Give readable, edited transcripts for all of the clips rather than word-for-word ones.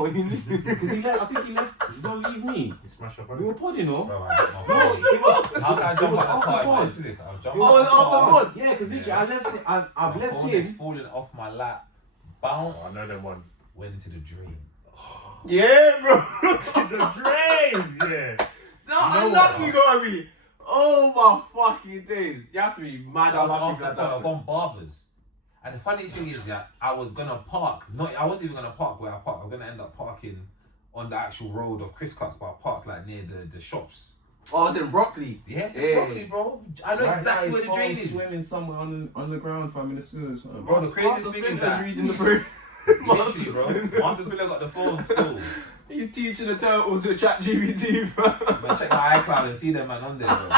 Oh, you knew? Because he left. I think he left. Don't leave me. You smash your We phone. were podding, no? Bro, How can I jump on that car? pod. This is this. I'll jump Oh, on it's off the pod. Yeah, because literally I left it. I've My left phone is him. falling off my lap. Bounce. Oh, I know them ones. Went into the drain. Yeah, bro. The drain, yeah. No, unlucky you gotta be. Oh my fucking days. You have to be mad I was unlucky off for that that. point. I've gone barbers. And the funniest thing is that I was gonna park. I wasn't even gonna park where I parked. I was gonna end up parking on the actual road of Chris Cuts, but I parked like near the shops. Oh, it's in Broccoli. Yes, Yeah. broccoli, bro. I know exactly where the drain is. Swimming somewhere on the ground, fam, in the sewers. Bro, the craziest thing is that reading the book. literally, bro. Master Spiller got the phone still. He's teaching the turtles to chat GBT, bro. Man, check my iCloud and see them man on there, bro.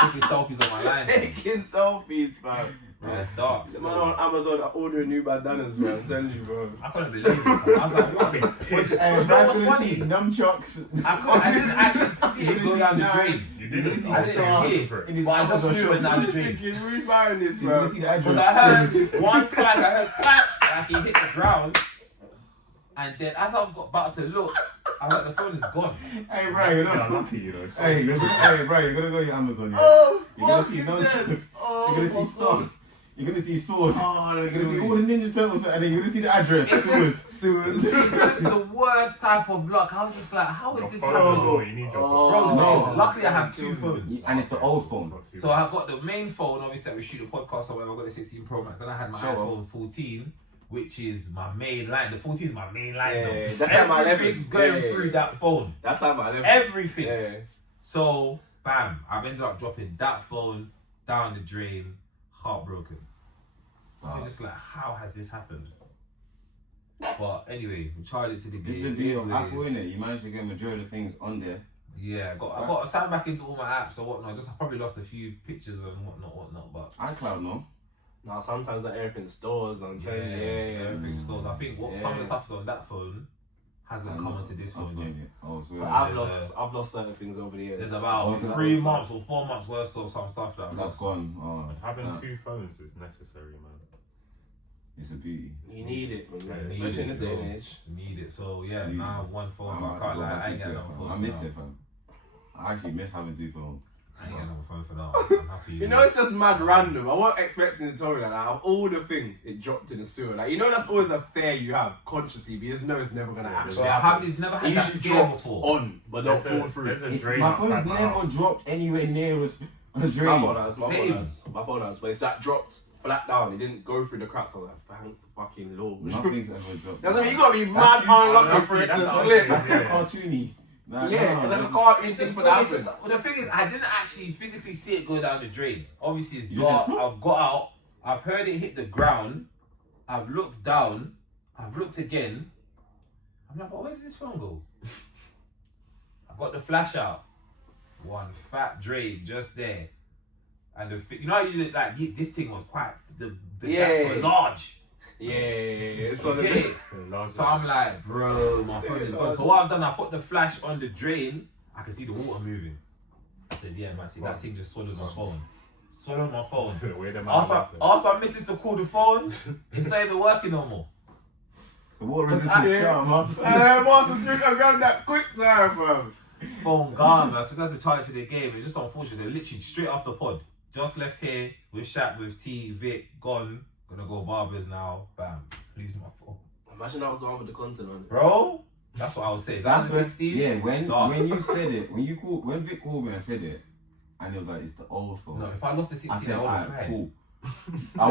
Taking selfies on my line. Bro. Taking selfies, fam. Bro, it's dark. The man on Amazon ordering new bandanas, man. I'm telling you, bro. I couldn't believe it. Bro. I was like, what? You know what's funny? Nunchucks. I didn't actually see it go down the drain. You didn't. I didn't see it, but I just knew it went down the drain. Thinking, who's buying this, You bro? see the Because address? I heard one clap, like he hit the ground, and then as I got about to look, I heard the phone is gone. Hey, bro, you're Yeah, not. lucky, you know. Hey, bro, you're gonna go to Amazon. Oh, You're gonna see fucking nunchucks. dead. Oh, You're gonna see my God. stuff. You're gonna see sword. Oh, You're gonna see all the Ninja Turtles, and then you're gonna see the address. It's just- Sewers. It's just the worst type of luck. I was just like, how Your is this phone, happening? bro, you need your Bro, phone. the No. thing is, luckily I have two phones. And it's the old phone. So I got the main phone, obviously that we shoot a podcast or whatever, I got the 16 Pro Max. Then I had my Show iPhone 14, which is my main line. The 14 is my main line Yeah, though. that's like my Everything's 11. going Yeah. through that phone. That's how my level. Everything. Yeah. So, bam, I've ended up dropping that phone down the drain, heartbroken. I was just like, how has this happened? But anyway, we charged it to the This is game. the beauty of It is what it Apple, is. innit? You managed to get majority of things on there. Yeah, I got signed back into all my apps or whatnot. I probably lost a few pictures and whatnot. But iCloud, no? Nah, sometimes that everything stores. I'm telling you. Yeah. everything stores. I think some of the stuff's on that phone hasn't come onto this phone yet. Oh, so But there's I've lost certain things over the years. There's about Oh, that 3 was- months or 4 months worth of some stuff that I've that's lost. gone. Oh, Having nah. two phones is necessary, man. It's a beauty. You need it, man. Yeah, Especially in this need day it, and age. You need it. So yeah, Need now it. one phone. I'm But I about to can't go lie, back I ain't into getting it, another fam. phone. I for miss now. it, fam. I actually miss having two phones. I ain't getting another phone for now. I'm happy. You know, it's just mad random. I wasn't expecting to tell you that. Out of all the things, it dropped in the sewer. Like, you know, that's always a fear you have consciously, but you just know it's never going to actually So I happen. haven't never It had that usually scare drops before. on, but don't fall through. There's a It's, drain my phone's outside my never house. dropped anywhere near us. A My drain. phone has, Same. my phone has, but it's that dropped flat down. It didn't go through the cracks. I was like, thank fucking Lord. Nothing's ever dropped. That's what I mean, you gotta be mad unlucky for it to that's slip. That's so cartoony. Like, Yeah, nah, it's like a like- cartoon just for that. Well, the thing is, I didn't actually physically see it go down the drain. Obviously, it's You dark. just- I've got out. I've heard it hit the ground. I've looked down. I've looked again. I'm like, but where did this phone go? I got the flash out. One fat drain just there. And you know how you like this thing was quite the gaps were large. Yeah. It's on You get it? Large So I'm like, bro, my phone is gone. So what I've done, I put the flash on the drain. I can see the water moving. I said, yeah, Matty, that thing just swallowed my phone. Swallowed my phone. Where them Asked my missus to call the phone. It's not even working no more. The water resistance Yeah. charm, Master Master Speaker grabbed that quick time, fam. Phone gone, man. So that's the charge to the game. It's just unfortunate. They're literally straight off the pod. Just left here with Shaq, with T, Vic, gone. Gonna go barbers now. Bam. Lose my phone. Imagine that was the one with the content on it. Bro, that's what I would say. That's when, 2016? yeah, Dark. when you said it, when Vic called me and said it, and it was like, it's the old phone. No, if I lost the I 16, said, I would have alright, cried. cool. I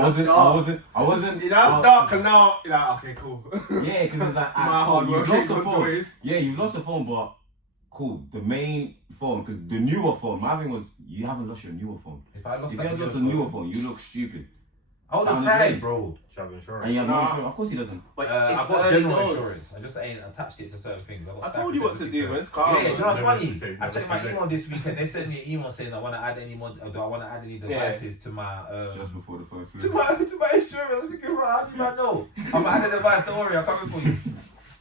wasn't. You know, it's dark and now, you're like, okay, cool. Yeah, because it's like, My cool, hard you've work lost ain't the gone to phone. waste. Yeah, you've lost the phone, but cool. The main phone, because the newer phone, my thing was, you haven't lost your newer phone. If I lost If you that had lost the phone, newer phone, you look stupid. I would have down the cried, drain. bro. Travel insurance. And you have no Nah. insurance. Of course he doesn't. But I've it's got early general doors. insurance. I just ain't attached it to certain things. I've got I staff told you what to insurance, do, man. It's calm. Yeah, do you know what's Never funny? too late, I never checked my too late. email this week and they sent me an email saying I want to add any more. Do I want to add any devices to my Just before the phone flew. to my insurance? I was thinking, right, how do you not know? I'm adding a device. Don't worry, I'm coming for you.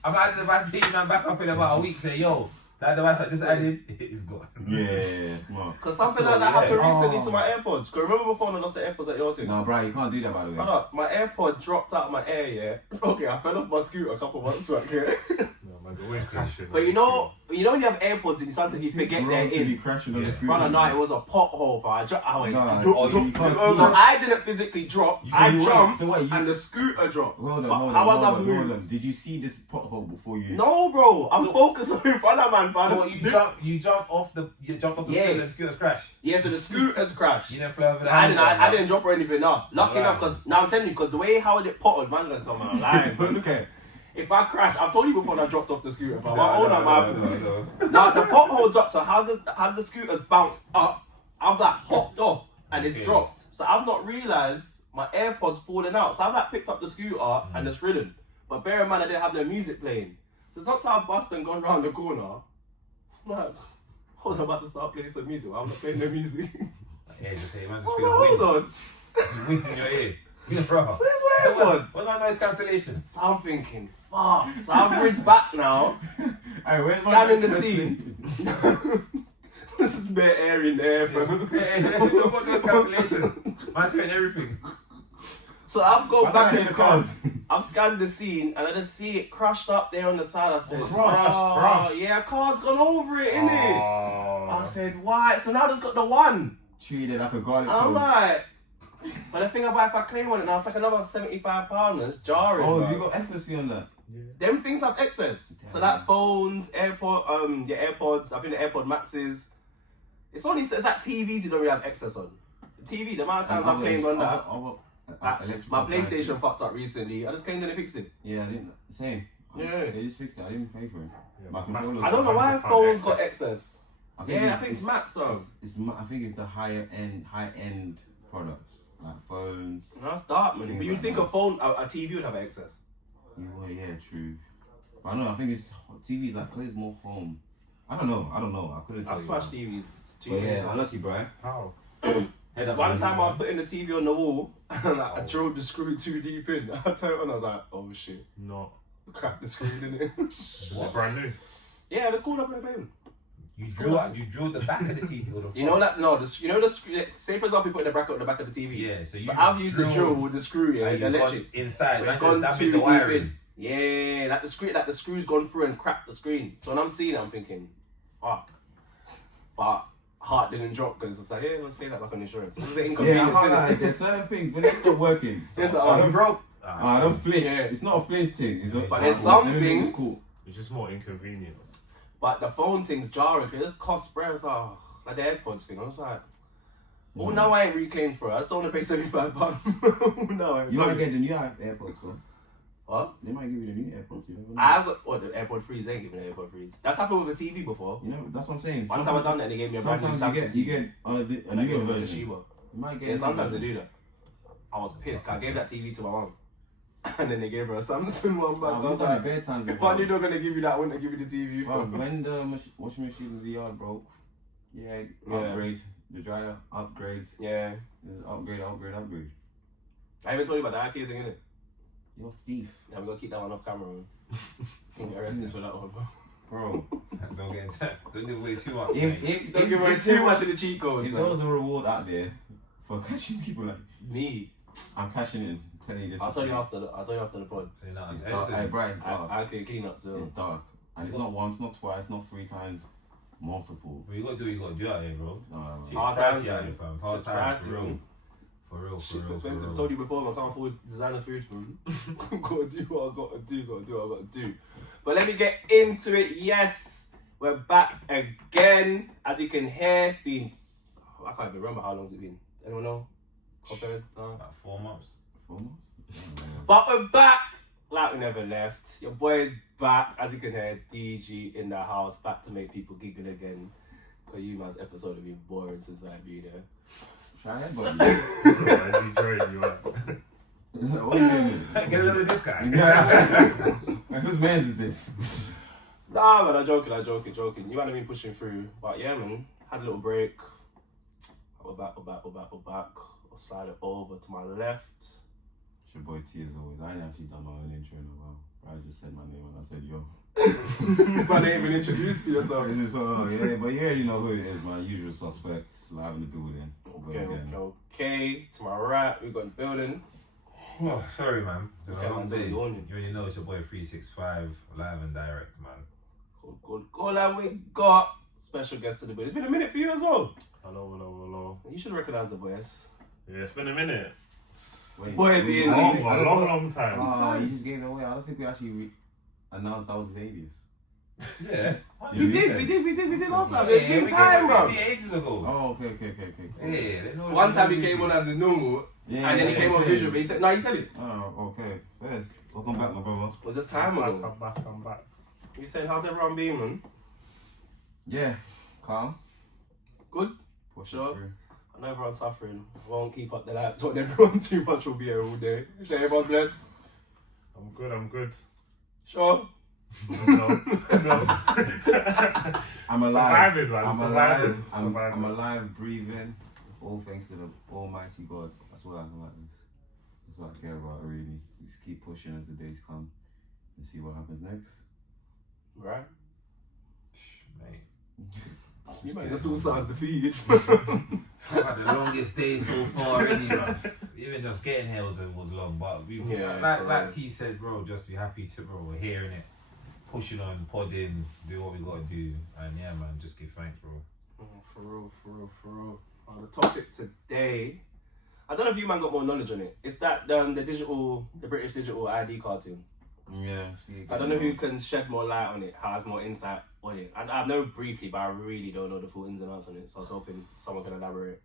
I'm adding a device. Hit you man back up in about a week. Say, yo, that device I just added is gone. Yeah, smart. Because something So, like that happened yeah. recently to my AirPods. Because remember before I lost the AirPods at your thing? No, bro, you can't do that, by the way. My AirPod dropped out of my ear, yeah. Okay, I fell off my scooter a couple months back, yeah. No, Always crashing. But you know when you have AirPods and sometimes you forget they're in. crashing on the screen. Brother, no, it was a pothole, bro. I dropped. you can't see So it. I didn't physically drop. You- I so jumped, what, you- and the scooter dropped. Hold But on, how was I hold moved? on. Did you see this pothole before you? No, bro. I'm So- focused on in front of man, fam. So what, you jumped off the scooter and the scooter's crashed. Yeah, so the scooter's crashed. You didn't fly over the I didn't drop or anything. No, lucky Alright. enough, because now I'm telling you, because the way how it potted, man's gonna tell me I'm lying. But look at it. If I crash, I've told you before that I dropped off the scooter. Fam. I own my Now the pothole dropped. So how's the scooter's bounced up? I've like hopped off and it's Okay. dropped. So I've not realised my AirPods falling out. So I've like picked up the scooter and it's ridden. But bear in mind I didn't have no music playing. So it's not till I've bust and gone round the corner. I'm like, I was about to start playing some music. I'm not playing no music. Yeah, just say, man's just Hold feeling on. wind. Wind in your ear. Yeah, bro. Where's my AirPod? What's my noise cancellation? So I'm thinking, fuck. So I've rid back now, Hey, where's my scanning the next scene. This is bare air in there, bro. What noise cancellation? Man's hearing everything. So I've I gone don't back hear and the scanned. cars. I've scanned the scene and I just see it crushed up there on the side. I said, Crushed. yeah, a car's gone over it, innit? Oh. I said, why? So now I just got the one. Treated like a garlic And I'm clove. like, but the thing about if I claim on it now, it's like another £75. That's jarring. Oh, bro. you got ecstasy on that? Them things have excess. So that phones, AirPods, I think the AirPod Maxes. It's like TVs you don't really have excess on. The TV, the amount of times I've claimed on that. My PlayStation fucked up recently. I just claimed and they fixed it. Yeah, I didn't. Same. Yeah. They just fixed it. I didn't pay for it. Yeah, My but controller. I don't know why £100 phones got excess. excess. I Yeah, I think it's Max, bro. I think it's the high end products like phones. No, that's dark, man. Things But you'd like think that. a phone, a TV would have excess. Yeah, true. But I know. I think it's TVs like cause it's more home. I don't know. I couldn't tell I've you. smashed TVs. It's two But years. yeah, unlucky, bro. How? Head up, One man. time I was putting the TV on the wall and like, I drove the screw too deep in. I turned it on, I was like, oh shit. Not. Cracked the screw, didn't it? Is it brand new? Yeah, that's cool up in the plane. You drew the back of the TV or the front. You know that? No, you know the screw. Say for example, you put it in the back of the TV. Yeah, so you So I've used the drill with the screw, yeah, and the you've electric. gone inside. But That's it's gone damaged too the deep wiring. in. Yeah, like the screw's gone through and cracked the screen. So when I'm seeing it, I'm thinking, fuck. But heart didn't drop because it's like, yeah, let's pay that back on insurance. This is an Yeah, I inconvenience, can't innit? lie. There's certain things when they stop working. Yes, I don't broke. I don't flinch. Yeah. It's not a flinch thing. It's But there's some everything's things- cool. It's just more inconvenience. But the phone thing's jarring because it's cost, bro. It's like the AirPods thing. I was like, oh, now I ain't reclaimed for it. I just want to pay £75. No, I ain't You might done get it. the new AirPods, bro. What? They might give you the new AirPods. You never know. I've got what the AirPod Freeze. They ain't giving the AirPod Freeze. That's happened with a TV before. You know, that's what I'm saying. One time I done that, and they gave me a brand new Sometimes Samsung you TV. get a And I newer gave it to version. Shiba. You might get Yeah, a sometimes newer they do that. I was pissed. I gave that TV to my mum, and then they gave her a Samsung one back. version. I was We've like, done bare times if I knew they were gonna give you that, I wouldn't have given you the TV. Bro, For. when the washing machine in the yard broke, yeah, upgrade. The dryer, upgrade. Yeah, This is upgrade. I even told you about the IKEA thing, innit? You're a thief, Yeah, I'm gonna keep that one off camera. Man. Can get arrested for that one, bro. bro. Don't get into don't give away too much. if Don't give away too much of the cheat codes. If man. there was a reward out there for catching people like Me, I'm cashing in, telling you this. I'll tell you after the pod. So now It's it's dark. Hey, excellent. bro, it's dark. I can clean up, so It's dark, and it's not once, not twice, not 3 times, multiple. What you gotta do, you gotta do out here, bro. It's It's hard pricey times, out man. here, fam. It's hard Shit's times, pricey, for real. man. For real, shit's for expensive. real. I told you before, I can't afford designer food, man. Gotta do what I gotta do. But let me get into it. Yes, we're back again. As you can hear, it's been, I can't even remember how long it's been. Anyone know? Compared? No. About 4 months. 4 months? But we're back like we never left. Your boy is back. As you can hear, DG in the house, back to make people giggle again. Because you man's episode have been boring since I've been there. Try it, buddy. Why is he joining you up? What are you doing? Get a load of this guy. Man, whose man's is this? Nah, man, I'm joking. You might have been pushing through. But yeah, man, had a little break. We're back. I'll slide it over to my left. It's your boy T as always. I ain't actually done my own intro in a while. I just said my name and I said, yo. But they ain't even introduced yourself. Yeah, but you already know who it is, my usual suspects, live in the building. Go again. Okay. To my right, we got the building. Oh, sorry, man. It's Okay, been a long man's day. already yawning. You already know it's your boy 365 live and direct, man. Good. And we got special guest to the bit. It's been a minute for you as well. Hello. You should recognize the voice. Yeah, it's been a minute. Wait, Boy, being A leaving. long time. Oh, you just gave it away. I don't think we actually announced that was his alias. Yeah. We did last time. Yeah, It's been time, bro. We did ages ago. Oh, okay. Yeah, they know One time he came on as his normal, Yeah, and then he yeah, came on yeah. visual, but he said, no, he said it. Oh, okay. First, welcome back, my brother. Was this time ago? I'm back. You saying, how's everyone being, man? Yeah, calm. Good? Push Sure. it through. I know everyone's suffering. I won't keep up the light. Talk to everyone too much will be here all day. Say everyone blessed. I'm good. Sure. No. I'm alive. Surviving, man. I'm Surviving. alive. I'm Surviving. alive, breathing. All thanks to the Almighty God. That's what I like this. That's what I care about, really. Just keep pushing as the days come and see what happens next. Right? Mate. You might just also defeated. I've had the longest day so far already, bro. Even just getting here was long, but we like T said, bro, just be happy to, bro, we're hearing it, pushing on, podding, do what we gotta do, and yeah, man, just give thanks, bro. For real. The topic today, I don't know if you man got more knowledge on it. It's that the British digital ID card thing. Yeah, see. I don't know if you can shed more light on it, has more insight on it. I know briefly, but I really don't know the full ins and outs on it. So I was hoping someone can elaborate.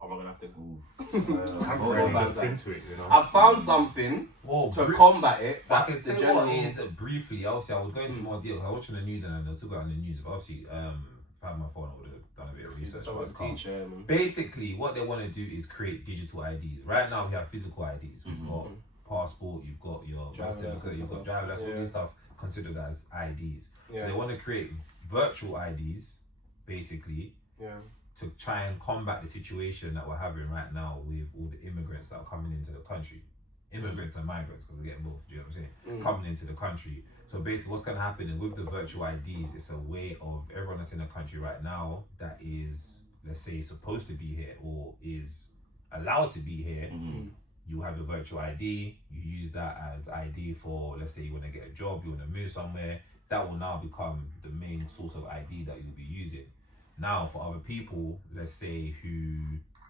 Or am I gonna have to? I haven't really looked into it, you know. I found something Whoa, to combat it, I but can the say general. what it is briefly. Obviously, I would go into more detail. I was watching the news and they'll talk about it on the news. But obviously, if I had my phone, I would have done a bit of research. Someone's but I can't. teacher. Man. Basically, what they want to do is create digital IDs. Right now, we have physical IDs. We've got passport, you've got your birth certificate, you've got driver license, all this stuff considered as IDs. Yeah. So they want to create virtual IDs, basically, Yeah. to try and combat the situation that we're having right now with all the immigrants that are coming into the country. Immigrants and migrants, because we're getting both, do you know what I'm saying? Coming into the country. So basically what's going to happen is with the virtual IDs, it's a way of everyone that's in the country right now that is, let's say, supposed to be here or is allowed to be here. You have a virtual ID, you use that as ID for, let's say you want to get a job, you want to move somewhere, that will now become the main source of ID that you'll be using. Now, for other people, let's say, who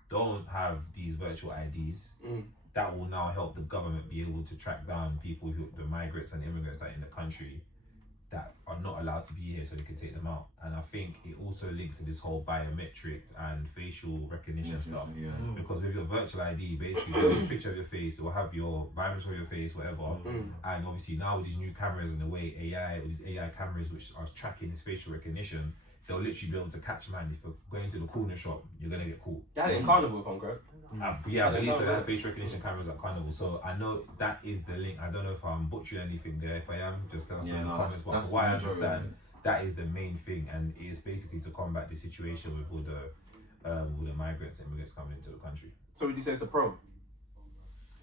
don't have these virtual IDs, that will now help the government be able to track down people the migrants and immigrants that are in the country that are not allowed to be here so they can take them out. And I think it also links to this whole biometrics and facial recognition stuff. Yeah. Because with your virtual ID, basically, you have a picture of your face, it will have your biometrics of your face, whatever. And obviously now with these new cameras and the way these AI cameras which are tracking this facial recognition, they'll literally be able to catch man. If you're going to the corner shop, you're gonna get caught. That ain't Carnival, if I'm correct. Yeah, I believe so. They have facial recognition cameras at Carnival. So I know that is the link. I don't know if I'm butchering anything there. If I am, just let us know in the comments. But from what I understand, that is the main thing, and it is basically to combat the situation with all the migrants and immigrants coming into the country. So would you say it's a pro?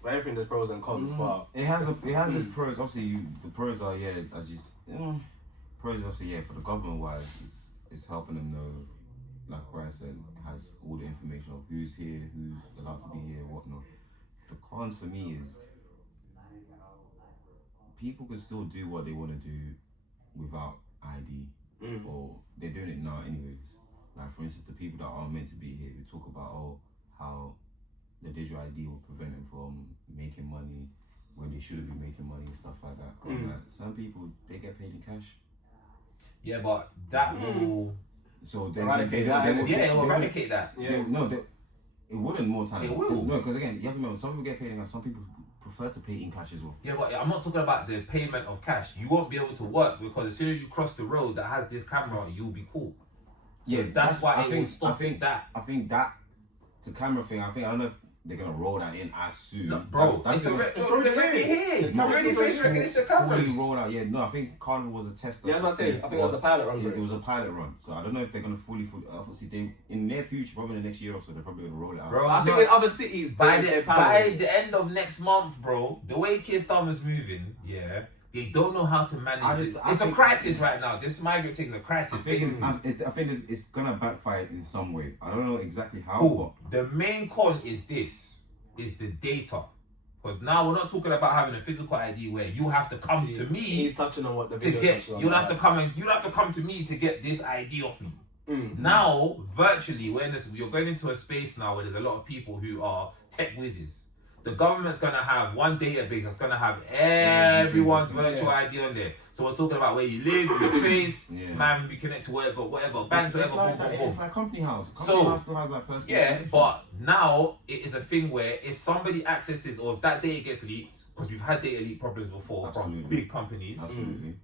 Well, everything there's pros and cons, but It has its pros. Obviously, the pros are pros obviously for the government wise, it's helping them know, like Brian said, it has all the information of who's here, who's allowed to be here, whatnot. The cons for me is people can still do what they want to do without ID, or they're doing it now anyways. Like for instance, the people that are meant to be here, we talk about how the digital ID will prevent them from making money when they shouldn't be making money and stuff like that. Like, some people, they get paid in cash. Yeah, but that will... So they Eradicate will eradicate that. It wouldn't more time. It will. No, because again, you have to remember, some people get paid in cash, some people prefer to pay in cash as well. Yeah, but I'm not talking about the payment of cash. You won't be able to work because as soon as you cross the road that has this camera, you'll be caught. So that's why I think that. I think that the camera thing. I don't know if they're gonna roll that in as soon. No, bro, that's it's already here. It's already face recognition cameras. fully rolled out. Yeah, no, I think Carnival was a test. Yeah, I was about to say, I think it was a pilot run. It was a pilot run, so I don't know if they're gonna fully. Obviously, they in the near future, probably in the next year or so, they're probably gonna roll it out. Bro, I think in other cities, by they're the piloting. end of next month, bro, the way Keir Starmer's moving, they don't know how to manage it. It's a crisis right now. This migrant thing is a crisis. I think it's gonna backfire in some way. I don't know exactly how. Cool. The main con is the data. Because now we're not talking about having a physical ID where you have to come to me He's touching on what the to video get. touches on. You'll have to come to me to get this ID off me. Now, virtually, you're going into a space now where there's a lot of people who are tech whizzes. The government's going to have one database that's going to have everyone's virtual ID on there. So we're talking about where you live, your face, man, we connect to whatever, banks, It's whatever, like, it's like company house. So, House still has like personal yeah, information. but now it is a thing where if somebody accesses or if that data gets leaked, because we've had data leak problems before from big companies,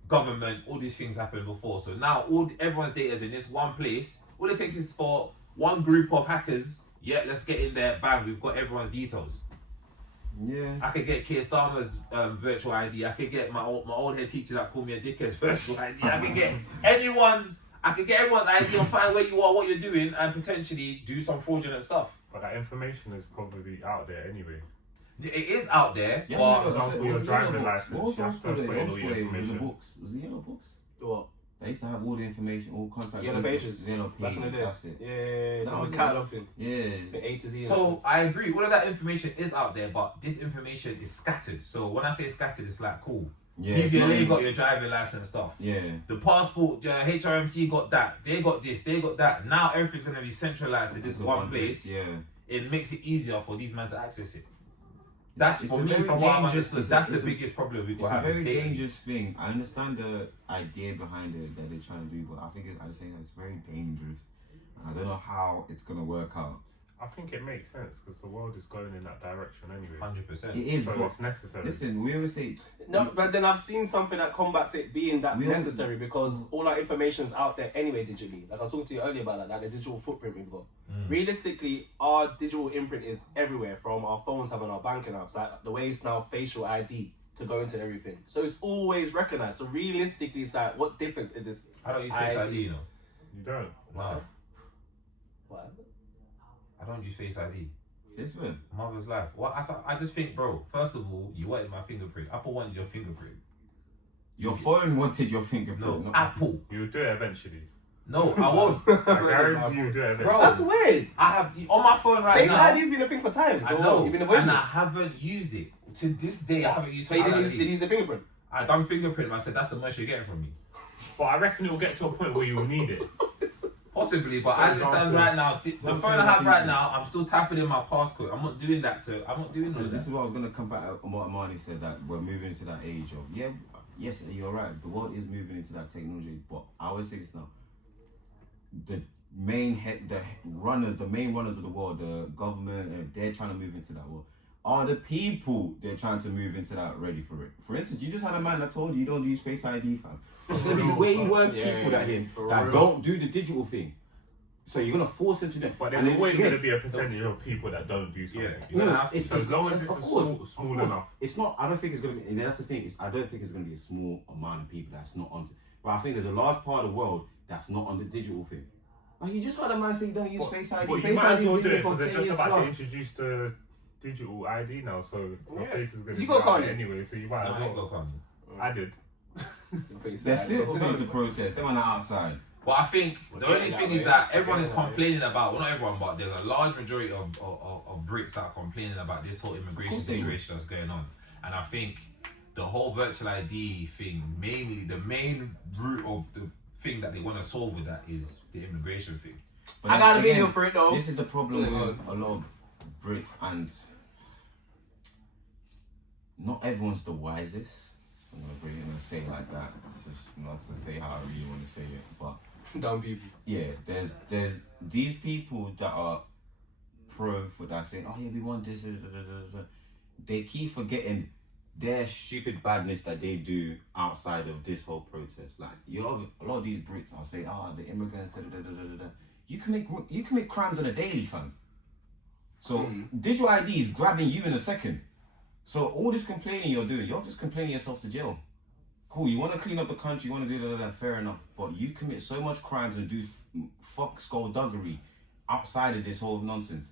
government, all these things happened before. So now everyone's data is in this one place. All it takes is for one group of hackers. Yeah, let's get in there. Bang, we've got everyone's details. Yeah. I could get Keir Starmer's virtual ID. I could get my old head teacher that called me a dickhead's virtual ID. I could get everyone's ID and find where you are, what you're doing, and potentially do some fraudulent stuff. But that information is probably out there anyway. It is out there, Yeah, but for example, your driving license, What was you have to put in all your the information. books? Was it yellow books? What? They used to have all the information, all contact Yellow details. pages. Yellow Back in the pages, day. that's it. Yeah, That that was was it. catalog thing. Yeah. For A to Z. so I agree. All of that information is out there, but this information is scattered. So when I say scattered, it's like cool. Yeah, it's not DVLA even- got your driving license stuff. Yeah. The passport, HRMC got that. They got this. They got that. Now everything's gonna be centralized to this It's one place. Yeah. It makes it easier for these men to access it. That's It's for a me, very from what I've dangerous- understood. it's a- That's it's the a- biggest problem we It's will a have. very is data. dangerous thing. I understand the idea behind it that they're trying to do, but I think at the same time it's very dangerous. And I don't know how it's gonna work out. I think it makes sense because the world is going in that direction anyway. 100%. It is, So but it's necessary. listen, we always say No, but then I've seen something that combats it being that We all- necessary because all our information's out there anyway digitally. Like I was talking to you earlier about that, like the digital footprint we've got. Realistically, our digital imprint is everywhere, from our phones having our banking apps, like the way it's now facial ID to go into everything. So it's always recognized. So realistically, it's like, what difference is this? I don't use Face ID, you know. You don't. No, What? I don't use Face ID. this one. Mother's life. What? I just think, bro, first of all, you wanted my fingerprint. Apple wanted your fingerprint. Your phone wanted your No, fingerprint. not- Apple. You'll do it eventually. No, I won't. I guarantee you'll do it eventually. Bro, That's weird. I have on my phone right Face now. ID's been a thing for time. I So know, you've been avoiding and it. I haven't used it to this day. I haven't used But you Face didn't use, ID. did you use the fingerprint? I done fingerprint. I said that's the most you're getting from me. But I reckon it will get to a point where you will need it. Possibly, but For as it stands example, right now, the phone I have right now, I'm still tapping in my passcode. I'm not doing that I'm not doing all of This that. is what I was gonna come back on what Amani said, that we're moving into that age of yes, you're right. The world is moving into that technology, but I always say this now. The main runners of the world, the government, they're trying to move into that world. Are the people they're trying to move into that ready for it? For instance, you just had a man that told you don't use Face ID, fam. There's gonna be way worse people than him that don't do the digital thing. So you're gonna force him to do. But there's always going to be a percentage of people that don't do something. Yeah. You know? No, So as long as it's of course, small of course. enough. It's not. I don't think it's gonna be. And that's the thing. I don't think it's gonna be a small amount of people that's not on. But I think there's a large part of the world that's not on the digital thing. Like you just had a man say don't use Face ID. But you Face might as ID well has do been it here for because they're 10 just years about to plus. introduce the digital ID now, so your face is going to You be got out Kanye? anyway, so you might I as ain't well. got coming. I did. They're simple things to protest. Them on the outside. But I think the We're only getting thing that is way. that We're everyone is getting that way. complaining about, well, not everyone, but there's a large majority of Brits that are complaining about this whole immigration course they will. situation that's going on. And I think the whole virtual ID thing, mainly the main root of the thing that they want to solve with that is the immigration thing. But I got a again, video for it though. This is the problem Yeah. with a lot of Brits, and not everyone's the wisest. So I'm gonna say it like that. It's just not to say how I really want to say it, but Dumb people. yeah, there's these people that are pro for that, saying, oh yeah, we want this. Da, da, da, da, da. They keep forgetting their stupid badness that they do outside of this whole protest. Like a lot of these Brits are saying, oh, the immigrants. Da, da, da, da, da, da. You can make crimes on a daily, fam. So digital ID is grabbing you in a second. So all this complaining you're doing, you're just complaining yourself to jail. Cool, you want to clean up the country, you want to do that, fair enough. But you commit so much crimes and do fuck skullduggery outside of this whole nonsense.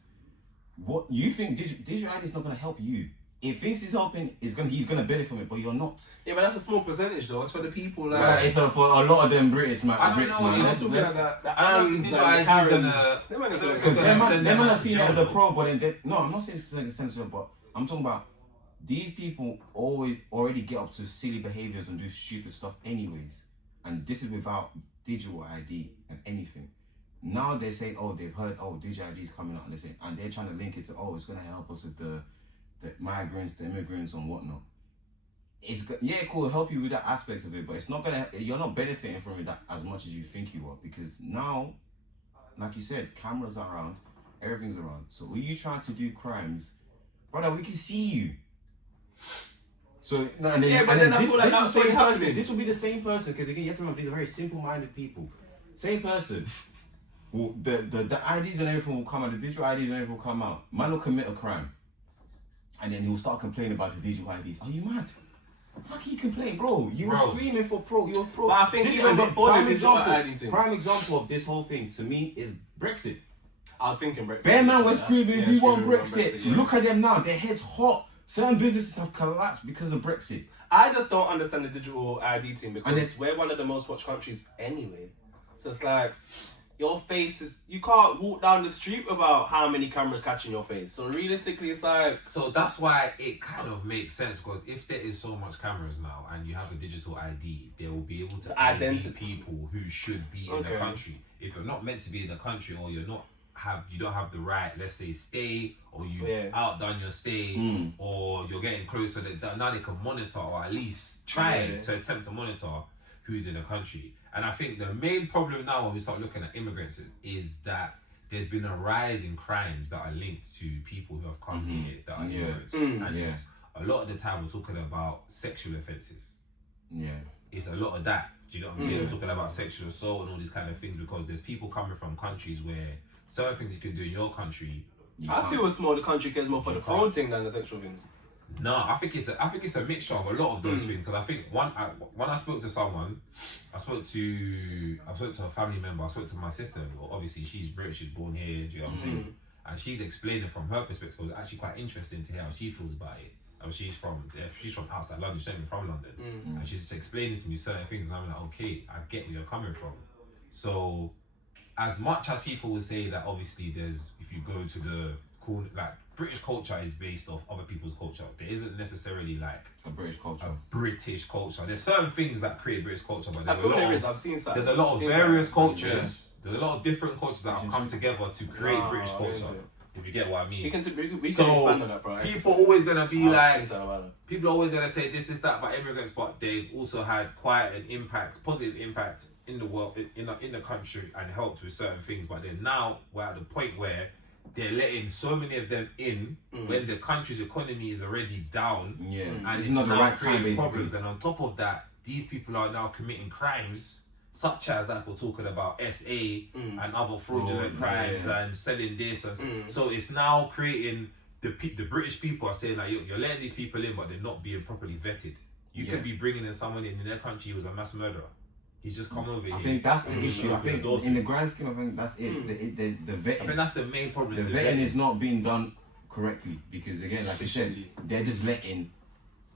What you think digital ID is not going to help you? It thinks it's helping, he's gonna benefit from it, but you're not. Yeah, but that's a small percentage though. It's for the people like. Right, so for a lot of them British man, I don't Brits, know, man, it's let's- talking let's- about the I don't know if Ams digital and the ID is Karens. gonna- Them man ain't gonna Because Because them send man them are out seen to it as jail, a pro, but then no, I'm not saying it's like a sense of, but I'm talking about these people always already get up to silly behaviors and do stupid stuff anyways. And this is without digital ID and anything. Now they're saying, oh, they've heard, oh, digital ID is coming out, and they're trying to link it to, oh, it's going to help us with the migrants, the immigrants and whatnot. Yeah, cool, help you with that aspect of it, but it's not gonna. You're not benefiting from it as much as you think you are, because now, like you said, cameras are around, everything's around. So when you trying to do crimes, brother, we can see you. So no, and then this is the same person. This will be the same person, because again, you have to remember, these are very simple-minded people. Same person. Well, the IDs and everything will come out. The digital IDs and everything will come out. Man will commit a crime, and then he'll start complaining about the digital IDs. Are you mad? How can you complain, bro? You were screaming for pro. You were pro. But I think even before the digital ID thing. Prime example of this whole thing to me is Brexit. I was thinking Brexit. Bear man were screaming, Yeah, we want Brexit. Brexit. Look at them now. Their heads hot. Certain businesses have collapsed because of Brexit. I just don't understand the digital ID thing, because we're one of the most watched countries anyway. So it's like, your face is, you can't walk down the street without how many cameras catching your face. So realistically, it's like, So that's why it kind of makes sense, because if there is so much cameras now and you have a digital ID, they will be able to ID people who should be in the country. If you're not meant to be in the country, or you don't have the right, let's say, stay, or you outdone your stay, or you're getting closer, now they can monitor, or at least try to attempt to monitor who's in the country. And I think the main problem now when we start looking at immigrants is that there's been a rise in crimes that are linked to people who have come here that are immigrants. And it's, a lot of the time we're talking about sexual offences. Yeah. It's a lot of that. Do you know what I'm saying? We're talking about sexual assault and all these kind of things, because there's people coming from countries where certain things you can do in your country. I feel it's more the country cares more for the fraud thing than the sexual things. No, I think it's a mixture of a lot of those things. Because I think when I spoke to someone, I spoke to a family member, I spoke to my sister. Well, obviously she's British, she's born here. Do you know what I'm saying? And she's explaining from her perspective. It was actually quite interesting to hear how she feels about it. And she's from outside London. She's not even from London, and she's just explaining to me certain things. And I'm like, okay, I get where you're coming from. So, as much as people will say that, obviously, if you go to the cool, like, British culture is based off other people's culture. There isn't necessarily like a British culture. There's certain things that create British culture, but I've seen some. There's a lot of various cultures. There's a lot of different cultures that have come together to create British culture. If you get what I mean. We can expand on that, bro. People are always gonna be like, people are always gonna say this, that about immigrants, but they've also had quite an impact, positive impact in the world, in the country, and helped with certain things. But then now we're at the point where they're letting so many of them in when the country's economy is already down. Yeah, and it's not the now right time, creating basically. problems. And on top of that, these people are now committing crimes, such as like we're talking about SA and other fraudulent crimes and selling this, and so it's now creating the British people are saying like, you're letting these people in, but they're not being properly vetted. You could be bringing in someone in their country who was a mass murderer. He's just come over here. I think that's the issue. I think in the grand scheme, I think that's it. The vetting. I think that's the main problem. The vetting is not being done correctly, because again, like you said, they're just letting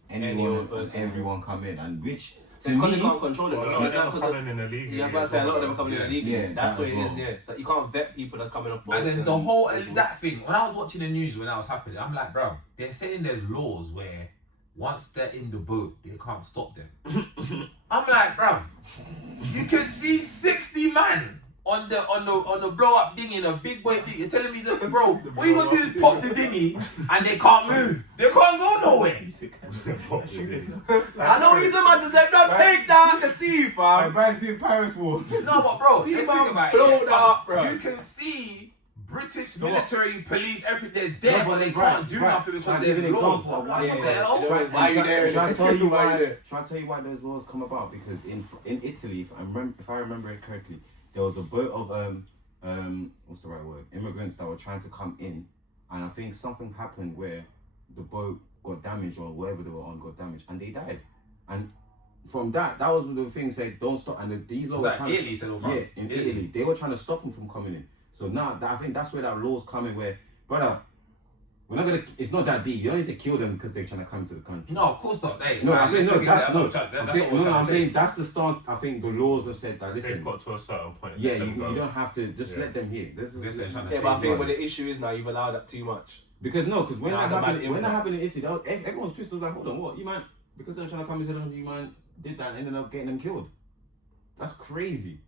anyone and everyone come in, and which. It's because they can't control it. A lot of them are coming in illegally. Yeah, I was about to say, a lot of them are coming in illegally. Yeah, that's what it is, yeah. So you can't vet people that's coming off boats. And then the whole, that thing, when I was watching the news when that was happening, I'm like, bro, they're saying there's laws where once they're in the boat, they can't stop them. I'm like, bro, you can see 60 man on the blow up dinghy in a big boy dinghy. You're telling me that, bro, what you gonna do is pop the dinghy and they can't move. They can't go nowhere. I know he's about to say, no, take down the sea, fam. Man's doing Paris War. No, but bro, See, let's man, think about blow it. that up, bro. You can see British military, police, everything, they're there, but they can't do nothing because there's laws. What the hell? Why are you there? Should I tell you Why why? you there? Should I tell you why those laws come about? Because in Italy, if I remember it correctly, there was a boat of what's the right word? Immigrants that were trying to come in, and I think something happened where the boat got damaged, or whatever they were on got damaged, and they died. And from that was the thing said, don't stop. And these laws were trying Italy, to, in Italy, they were trying to stop them from coming in. So now I think that's where that law's coming. Where, brother, we're not gonna. It's not that deep. You don't need to kill them because they're trying to come to the country. No, of course not. I'm saying that's the stance. I think the laws have said that. Listen, They've got to a certain point. Yeah, you don't have to just let them here. Yeah, but I think what the issue is now, you've allowed that too much. Because when That's that a bad happened, when that happened in influence. Italy, everyone was pissed. Was like, hold on, what you man? Because they were trying to come into them, you man did that and ended up getting them killed. That's crazy.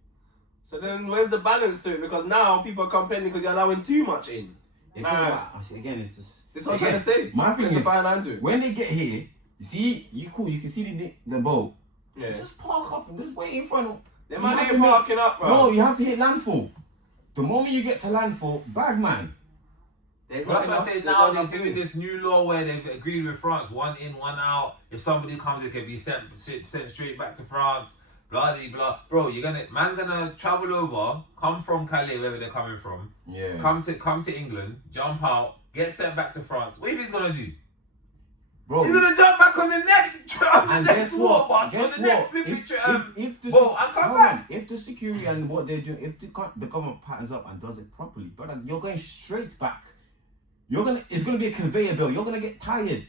So then, where's the balance to it? Because now people are complaining because you're allowing too much in. It's all about, again, it's just. This is what I'm trying to say. My thing There's a is, fine line to it. when they get here, you see, you can see the boat. Yeah. Just park up and just wait in front of. They you might have be to make- parking up, bro. No, you have to hit landfall. The moment you get to landfall, bad man. There's Well, that's what I enough- say there's now. not They're enough doing room. this new law where they've agreed with France, 1 in, 1 out. If somebody comes, it can be sent straight back to France. Blah blah blah. Bro, man's gonna travel over, come from Calais, wherever they're coming from, Yeah. come to England, jump out, get sent back to France. What if he's gonna do? Bro. He's gonna jump back on the next And guess war what? bus, Guess on the next what? flipping If the boat, and come hold back. on. If the security and what they're doing, if the government patterns up and does it properly, brother, you're going straight back. It's gonna be a conveyor belt. You're gonna get tired.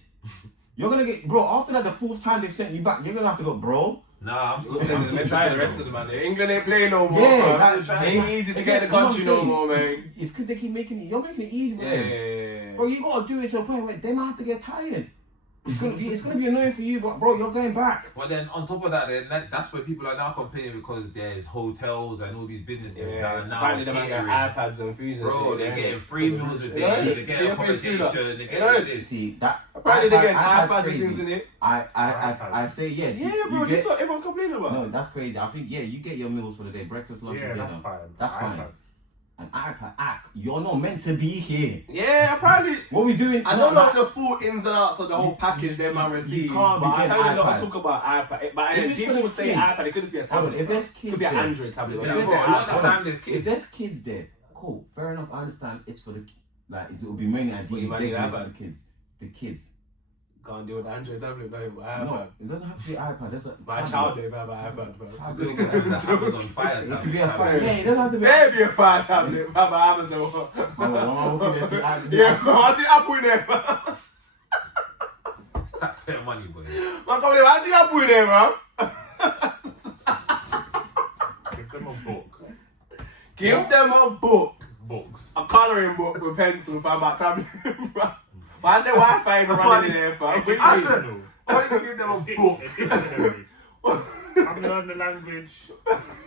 You're gonna get, bro. After that, the 4th time they've sent you back, you're gonna have to go, bro. Nah, I'm still Send saying this message to the rest of the man. England ain't playing no more. Yeah, bro. It ain't easy to get in the that's what I'm country no saying. more, man. It's because they keep making it. You're making it easy for them, Yeah. bro. You gotta do it to a point where they might have to get tired. It's gonna be annoying for you, but bro, you're going back. But then on top of that, that's where people are now complaining because there's hotels and all these businesses that are now Apparently they might get catering. iPads and food and Bro, shit. they're getting free meals a day, Yeah. they're getting Yeah, free food, accommodation, they're You getting know? this. See that? Apparently they get iPad's iPads and crazy. things in it. I say yes. Yeah, you bro, get- this is what everyone's complaining about. No, that's crazy. I think you get your meals for the day, breakfast, lunch, Yeah, and that's dinner. fine. That's fine. iPads. An iPad, you're not meant to be here. Yeah, apparently. What we doing? I don't know the full ins and outs of the whole package they man receive. can't be but I getting heard a lot iPad. of talk about iPad. But If it's for people the say kids. iPad, it could just be a Hold on, tablet. if there's It kids could be an there. Android tablet. Yeah, But they bro, say a lot of iPad. the time there's If kids. there's kids there, cool, fair enough. I understand. It's for the it will be mainly ideally you might need dedicated iPad. for the kids. The kids. Can't deal with Android tablet, no, but No, iPad. it doesn't have to be iPad. There's a My tablet. child may have an iPad, bro. I'm gonna get that Amazon Fire It tablet. could be a fire. Yeah, it doesn't have to be. Maybe a Fire tablet, but Amazon. I'm looking there, see, Yeah, I see Apple in there, man. It's taxpayer money, boy. Man, come here, I see Apple in there, man. Give them a book. Give them a book. Books. A colouring book with pencil for about tablet, bro. Why is there Wi-Fi even running in there, fam? Educational. Why did you give them a book? A dictionary. Come learn the language.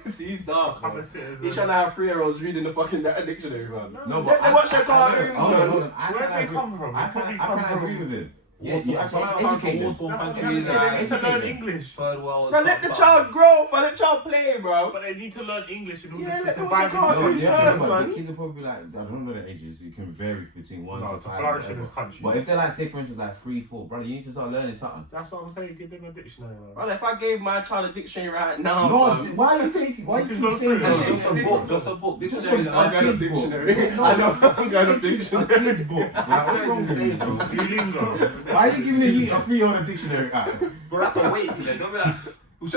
See, he's dark. Become a Man. He's citizen. trying to have 3-year-olds reading the fucking dictionary, man. No, They watch their cartoons, hold on, man. hold on. Where do they come from? I They probably can't come agree from- with him. Yeah, Water- you actually some of them come educate them. from war-torn That's what countries I'm saying. They need to and learn educate English. third world. Bro, let the some- child grow, man. Let the child play, bro. But they need to learn English in order Yeah, to let them survive watch a cartoon. in Who's this first, country. remember, man? the kids are probably like, I don't know the ages, you can vary between 1 No, to to 5. flourish in whatever. this country. But if they're like, say for instance, like 3, 4, brother, you need to start learning something. That's what I'm saying. Give them a dictionary. Man. Bro, if I gave my child a dictionary right now, No, fam, why are you taking? Why you Because keep those saying three- that? That shit's Just a sick. book. Just a book. Just Dictionary. a I'm going to kid's book. dictionary. No, I know, I'm going to A dictionary. kid's book. Like, what's Dictionary wrong is with you, insane, bro? bro. Duolingo. Why are you giving me a free on a dictionary app? Bro, that's a weight to them. Don't be like, we're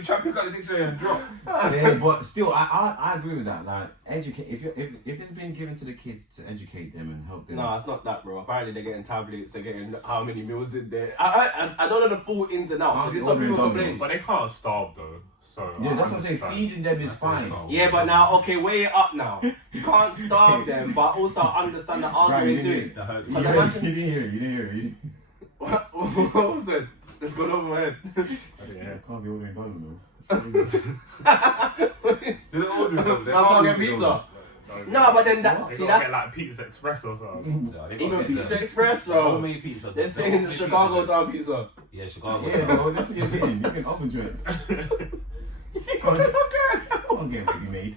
trying to pick up the dictionary and drop. Yeah, but still, I agree with that. Like, educate. If it's been given to the kids to educate them and help them. No, it's not that, bro. Apparently they're getting tablets, they're getting how many meals in there. I don't know the full ins and outs. Can't But be this is what people ordering complain. But they can't starve though. So Yeah, I that's what I'm saying. understand. Feeding them is fine. Yeah, but now, okay, weigh it up now. You can't starve them, but also understand the argument too. You Because didn't imagine- hear it. You didn't hear it. What was it? Let's go over my head. I didn't hear. Can't be ordering Domino's. They don't order them. They I can't get order pizza. them. No, but then that, They see, gotta that's get like Pizza Express or something. No, they gotta even get Pizza the Express, bro. homemade pizza. They're saying Chicago town pizza. Yeah, Chicago. Yeah, bro, that's what you're getting. You can oven joints. Can't get ready made.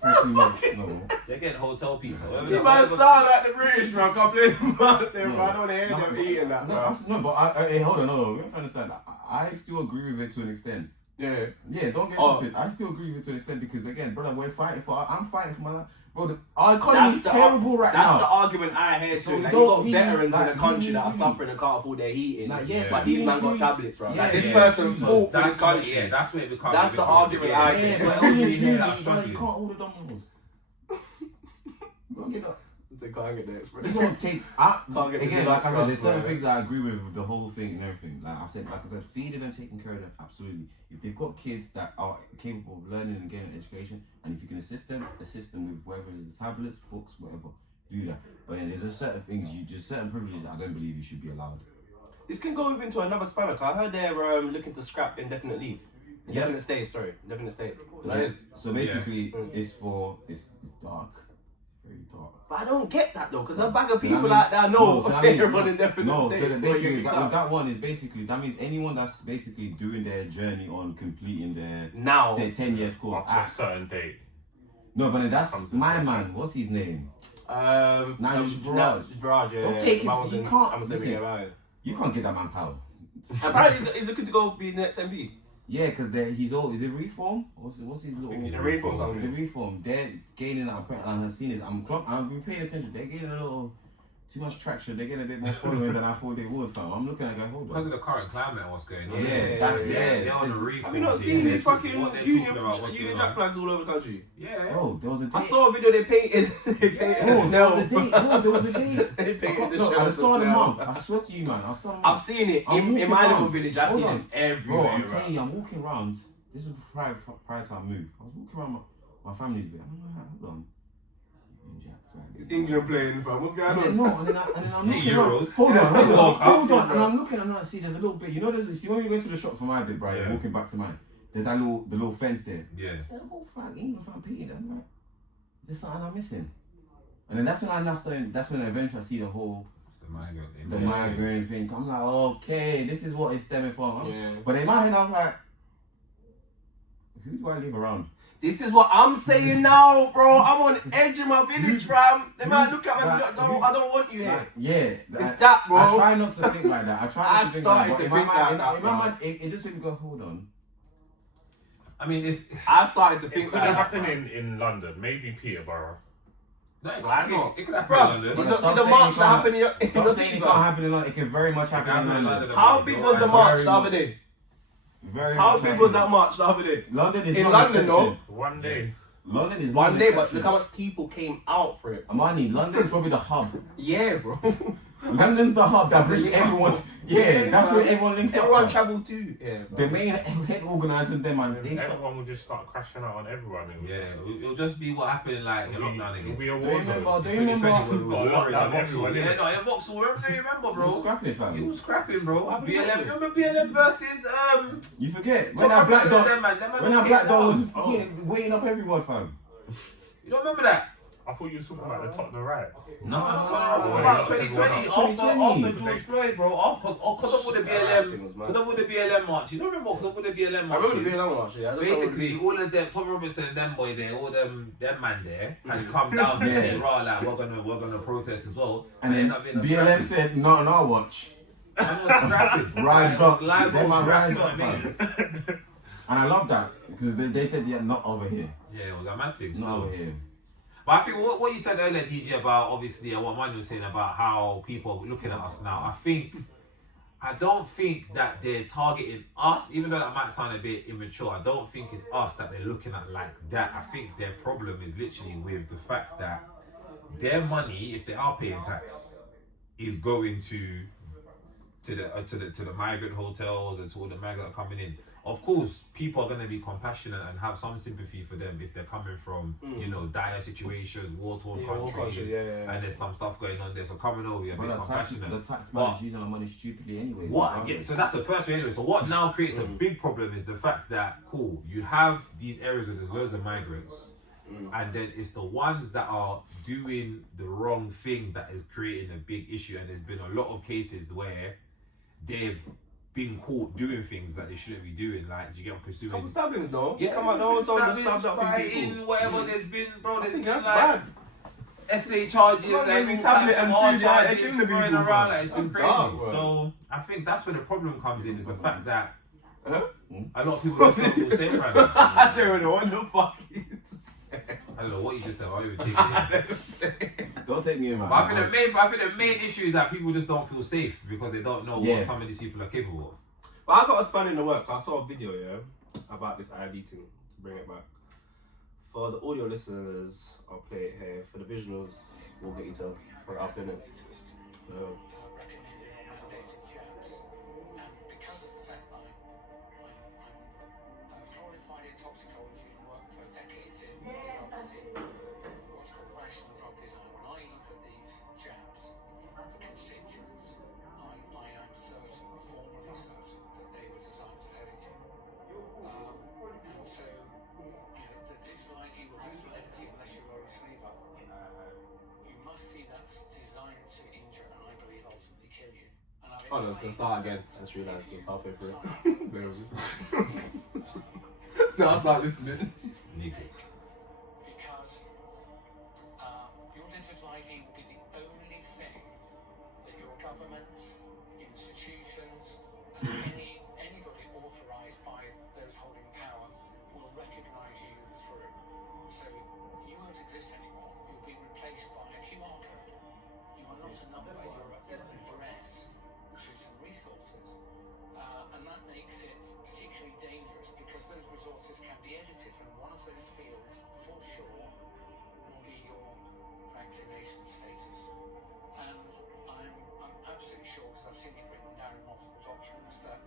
Freshly made. No. They're getting hotel pizza. Whatever You that- might whatever- sound like the British, bro. Complaining about them, bro. I don't want to hear them eating that, No, bro. no, but hey, hold on, no, you have to understand. I still agree with it to an extent. Yeah. Yeah, don't get Oh. twisted. I still agree with it to an extent because again, brother, I'm fighting for my life. Bro, our economy is terrible right That's now. the argument I hear So too. we Like, don't you got really, veterans like, in the country really, that are really- suffering and can't afford their heating. Like, yes, but these man got really, tablets, bro. yeah, Like, this yeah, person so fought for this That's what, country. yeah, that's where it becomes. That's the argument I Yeah, get. so Like, really, really, truly, like, brother, you struggling. can't order Domino's. Go get up. They can't get the express. You don't take. Can't get the Again, like I said, there's Deluxe certain Plus, things I agree with the whole thing and everything. Like I said, feeding and taking care of them, absolutely. If they've got kids that are capable of learning and getting an education, and if you can assist them with whether it's the tablets, books, whatever, do that. But then there's a certain things, just certain privileges I don't believe you should be allowed. This can go into another spanner. 'Cause I heard they're looking to scrap indefinite leave. Indefinite stay, sorry. Indefinite stay. That is. So basically, it's dark. It's very dark. But I don't get that though, because a bag of So people that like that know so they're on indefinite no, stay. so So basically, you get with that one is basically, that means anyone that's basically doing their journey on completing their now 10 years course. After a certain date. No, but then that's Comes my in. man. What's his name? Viraj, yeah. Don't take Man it, was you in- can't- I'm saying, listen. yeah, right. You can't get that man power. Apparently he's looking to go be the next MP. Yeah, because he's all. Is it reform? What's his little? It's a reform, something. It's a reform. They're gaining. I've seen it. I've been paying attention. They're gaining a little too much traction. They're getting a bit more following than I thought they would. Fam. I'm looking at it going, hold Because on. of the current climate and what's going on. Yeah, They're on the there's- reform. Have you not team. seen They're these talking- fucking what they're Union talking about, what's Union going Jack flags all over the country? Yeah. Oh, there was a day. I saw a video they painted. They painted a snail. There was a day. They painted the Look, shell at the of a start of the snail. month, I swear to you, man. I've seen it I'm in walking my little around. village. I've Hold seen on. it everywhere. Bro, I'm bro. telling you, I'm walking around. This is prior to I move. I was walking around my family's bit. I'm like, hold on. England playing, fam. What's going And then, on? no, and then I'm looking Euros. around. Hold on, It's World Cup. hold on. And I'm looking and I see there's a little bit. You know, see when we went to the shop for my bit, bro, Yeah. walking back to mine. There's that the little fence there. Yeah. It's that whole flag, England flag painted. I'm like, there's something I'm missing. And then that's when eventually I see the whole It's the migrant. the migraine thing. I'm like, okay, this is what it's stemming from. Yeah. But in my head, I'm like, who do I leave around? This is what I'm saying now, bro. I'm on the edge of my village, fam. They might look at me and be like, no, I don't want you here. Yeah, It's that, bro. I try not to think like that. I try not I've to think started like that. to But in think my like mind, that, in my bro. mind, it just made me go, hold on. I mean, it's. I started to It think could that. happen in London, maybe Peterborough. No, it Why could- not? it could happen Bro, in London. you But don't stop see the saying march it that can't- happened in your Stop saying it can't happen in London. It can very much happen in London. How big was the march the other day? Very How much big happen. was that march the other day? London is In not London, an though? exception. One day. London is One not day, an but exception. look how much people came out for it. Amani, London's probably the hub. Yeah, bro. London's the hub that brings the everyone. link. Yeah, that's bro. where everyone links up. Everyone from. travel too. Yeah, bro. The main head organisers, them man, they start. Everyone will just start crashing out on everyone. Yeah, it'll just be what happened like in lockdown It'll again. be a Do you war remember? zone. Do you remember? 2020 when we Oh, were war in lockdown, Vauxhall. everyone, Yeah, innit? no, in Vauxhall. Do you remember, bro? Scrapping it, He fam. was scrapping, bro. What happened BLM. to You remember BLM versus You forget Tom when that black Robinson dog, and them, man. Them man when that don't black get dog was down. weighing up everyone, fam. You don't remember that? I thought you were talking about the Tottenham riots. No, I'm talking Oh, about yeah, 2020 2020. after George Floyd, bro. Because of all the BLM, because of all the BLM marches. You don't remember because of all the BLM I remember the marches. BLM march. Yeah, Basically, all of them, Tom Robinson and them boy there, all them man there, has come down to Yeah. say, "Raw, like we're gonna protest as well." And then end up being a BLM scrapping. said, "No, no, watch." Man was scrapping. Rise Man up, was live, them bro, man rise scrapping, up, you know what I mean? And I love that because they said, "Yeah, not over here, Yeah, it was a mad thing. not So. over here." But I think what you said earlier, DJ, about obviously and what Manu was saying about how people are looking at us now, I don't think that they're targeting us, even though that might sound a bit immature. I don't think it's us that they're looking at like that. I think their problem is literally with the fact that their money, if they are paying tax, is going to the migrant hotels and to all the migrants that are coming in. Of course, people are going to be compassionate and have some sympathy for them if they're coming from, you know, dire situations, war-torn countries, and there's some stuff going on there. So coming over, you're a bit But compassionate. the tax man is using our money stupidly anyway. So that's the first thing anyway. So what now creates a big problem is the fact that, cool, you have these areas where there's loads of migrants, and then it's the ones that are doing the wrong thing that is creating a big issue. And there's been a lot of cases where they've been caught doing things that they shouldn't be doing, like you get pursuing. Couple stabbings, though. Yeah, Come on, there's no been one stabbed up a few fighting, people. whatever. There's been, bro. I There's think been that's like bad. SA charges Come on, and maybe all tablet types of and R food, like, charges they're killing the throwing people, around. bro. Like, it's been That's crazy. dark, bro. So I think that's where the problem comes in. Is the fact that Huh? a lot of people just don't feel safe right now. I don't know what the fuck you said. I don't know what you just said. I don't even take it in. Don't take me in, man. But I think the main issue is that people just don't feel safe because they don't know what some of these people are capable of. But I got a span in the work. I saw a video, about this ID thing, to bring it back. For the audio listeners, I'll play it here. For the visuals, we'll get you to put it up in it. What's called rational drug design. When I look at Hold on, let's start again. Let's realize it's halfway through. Now I'll start listening. Niggas. Because your digital ID will be the only thing that your governments, institutions, and anybody authorised by those holding power will recognise you through. So you won't exist anymore. You'll be replaced by a QR code. You are not a number. You're an address through some resources, and that makes it particularly dangerous because those resources can be edited, and one of those fields, for sure, will be your vaccination status. And I'm absolutely sure, because I've seen it written down in multiple documents, that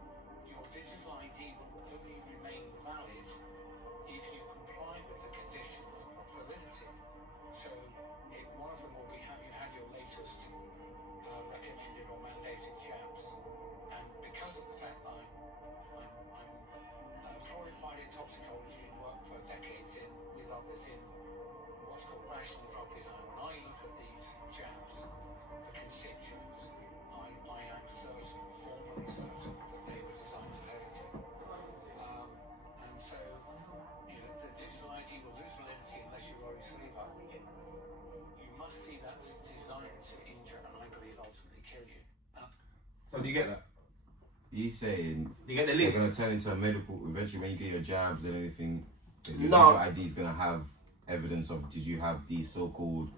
your digital ID will only remain valid if you comply with the conditions of validity. So one of them will be, have you had your latest recommended or mandated jabs? And because of the fact that I'm qualified in toxicology and worked for decades with others in what's called rational drug design, when I look at these jabs for constituents, I am certain, formally certain, that they were designed to hurt you. And so, the digital ID will lose validity unless you roll your sleeve up. You must see that's designed to injure and I believe ultimately kill you. So do you get that? He's saying Do you get the they're links? gonna turn into a medical. Eventually, when you get your jabs and everything, your No. digital ID is gonna have evidence of did you have these so-called.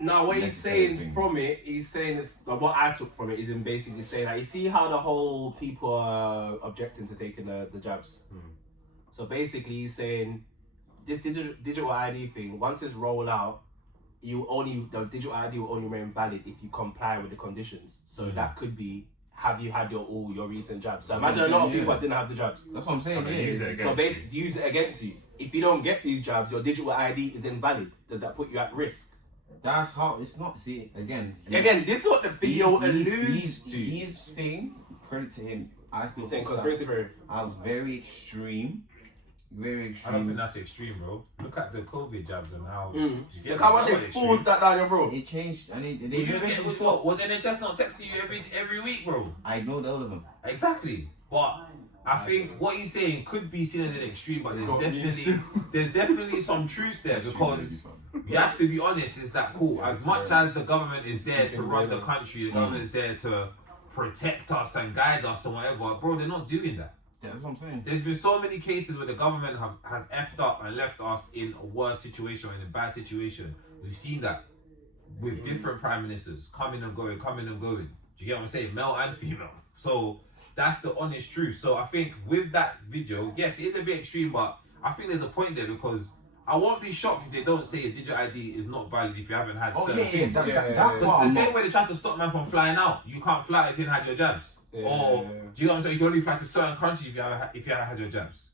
No, what he's necessary saying things. from it, he's saying this. What I took from it is him basically saying like, you see how the whole people are objecting to taking the jabs. So basically, he's saying this digital ID thing. Once it's rolled out, the digital ID will only remain valid if you comply with the conditions. So that could be, have you had all your recent jabs? So imagine a lot of people that didn't have the jabs. That's what I'm saying. And they use it Yeah. So against basically, use it against you. If you don't get these jabs, your digital ID is invalid. Does that put you at risk? That's how it's not. See again. Again, this is what the video alludes to. His thing. Credit to him. I still Saying think conspiracy theory. I was very extreme. Very I don't extreme. think that's extreme, bro. Look at the COVID jabs and how. Look how much they forced that down your throat. It changed, and they You get eventually was stopped. what? Was NHS not texting you every week, bro? I ignored all of them. Exactly. But I think what he's saying could be seen as an extreme, but Got me there's definitely some truth there because you have to be honest. Is that cool? As much as the government is there to run the country, the government is there to protect us and guide us and whatever, bro, they're not doing that. Yeah, that's what I'm saying. There's been so many cases where the government has effed up and left us in a worse situation, in a bad situation. We've seen that with different prime ministers coming and going. Do you get what I'm saying? Male and female. So that's the honest truth. So I think with that video, yes, it is a bit extreme, but I think there's a point there because I won't be shocked if they don't say a digital ID is not valid if you haven't had certain things. That Because part it's the I'm same way they tried to stop man from flying out. You can't fly if you haven't had your jabs. Yeah, Or yeah. do you know what I'm saying? You can only fly to certain countries if you haven't had your jabs.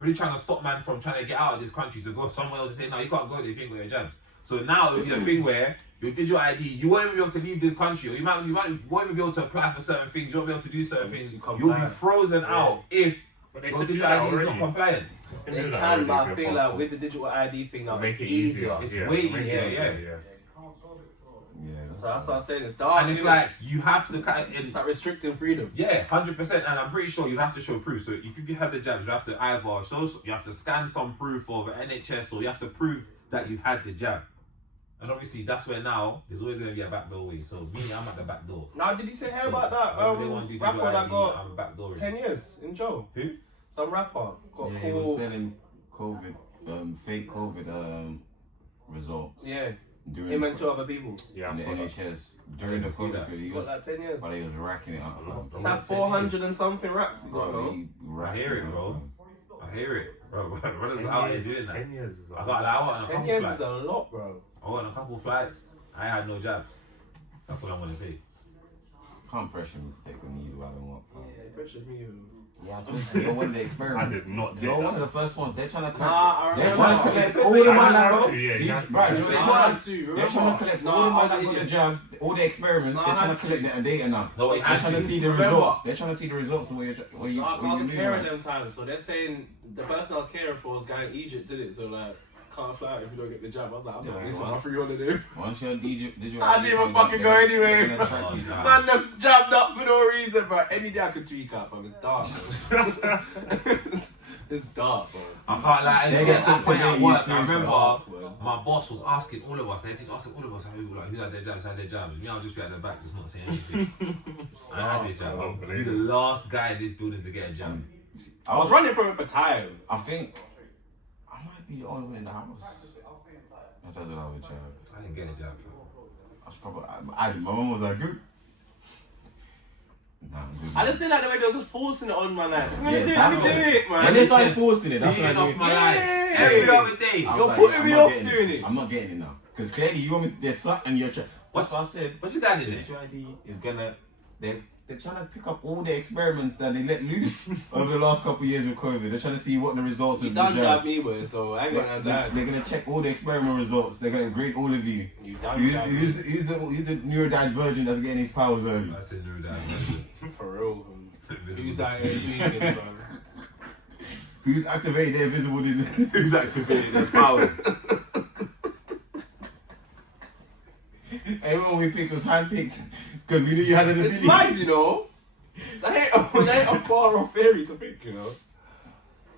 Really trying to stop man from trying to get out of this country to go somewhere else and say no, you can't go there if you ain't got your jabs. So now it'll be a thing where your digital ID, you won't even be able to leave this country, or you won't even be able to apply for certain things. You won't be able to do certain things. You'll be frozen out if But they your could do digital that ID is not already. compliant. They They do that can, already but I with think your like passport. with the digital ID thing now, Make it's it easier. It's Yeah, way make it easier, easier, Yeah. So that's what I'm saying. It's dark. And it's innit? like you have to kind of, it's like restricting freedom. yeah, 100%. And I'm pretty sure you have to show proof. So if you had the jabs, you have to either you have to scan some proof of NHS, or you have to prove that you've had the jab. And obviously that's where now there's always going to be a backdoor way. So me, I'm at the back door. Now, did you say hear So about that whenever they want to do rapper digital that ID, got I'm backdooring. 10 years in jail? Who? Some rapper got Yeah, he was caught. selling COVID, fake COVID results. Yeah, During him the, and two other people. Yeah, in the I saw that. NHS during the see COVID that. period. He He got was, like 10 years. but he was racking it up. fam. It's like 400 and something raps he got, Bro, bro. he I racking hear it, up, bro. fam. I hear it, bro. Brothers 10 out here years, doing that. 10 years is I got I went on a 10 couple years flights. is a lot, bro. I went on a couple flights. I had no jabs. That's what I'm gonna say. Can't pressure me to take a needle. I don't want. Fam. He pressured me. Yeah, I told you, you're one of the experiments. I did not take You're that. one of the first ones. They're trying to Nah, I they're remember. trying to collect Yeah, all the yeah, man that yeah, got. yeah, These- yeah, Right, yeah. you know They what wanted it's to, They're remember? trying to collect Nah, all the I man was that an got the idiot. jabs, all the experiments. Nah, They're I trying had to collect to. the data now. No, They're trying to see the Remember. results. They're trying to see the results of where No, I you're wasn't caring moving. them times. So they're saying the person I was caring for was going to Egypt, did it? So like, can't fly out if you don't get the jab. I was like, I'm not Yeah, missing my once- free holiday. Once you're DJ, I didn't even fucking go anyway. They're gonna track you down. Man, that's jammed up for no reason, bro. Any day I could tweak out, fam. It's dark, bro. It's dark, bro. I can't lie. They They get get to to point today, at you work. see, I remember dark, man. my boss was asking all of us. They just asking all of us who had their jabs, Me, I'll just be at the back, just not saying anything. I had this jab. You're the last guy in this building to get a jab. I was running from it for time. I think I might be the only one in the house that doesn't have a jab. I didn't get a jab. I was probably, my mum was like, good. Nah, I'm good. I just didn't like the way they was just forcing it on, man. Like, Yeah, let me do that's it, man. When they started forcing it, that's when I Beating knew. off my line Yeah. every other day. I was You're like, putting I'm me not off getting doing it. I'm not getting it now. Because clearly you want me, there's something you're trying. That's what I said. What's your dad The in there? digital ID is gonna, they're trying to pick up all the experiments that they let loose over the last couple of years with COVID. They're trying to see what the results You of done the jab jab. me, boy, so I ain't got no time. They're gonna check all the experiment results. They're gonna grade all of you. You done jab me. Who's the neurodivergent that's getting his powers early? I said no, dad. For real, fam. Visible Who's out here display. tweaking, fam? Who's activated their visible? Who's activated their powers? Everyone we picked was handpicked because we knew you had an ability. It's mad, you know. That ain't a far off theory to think, you know.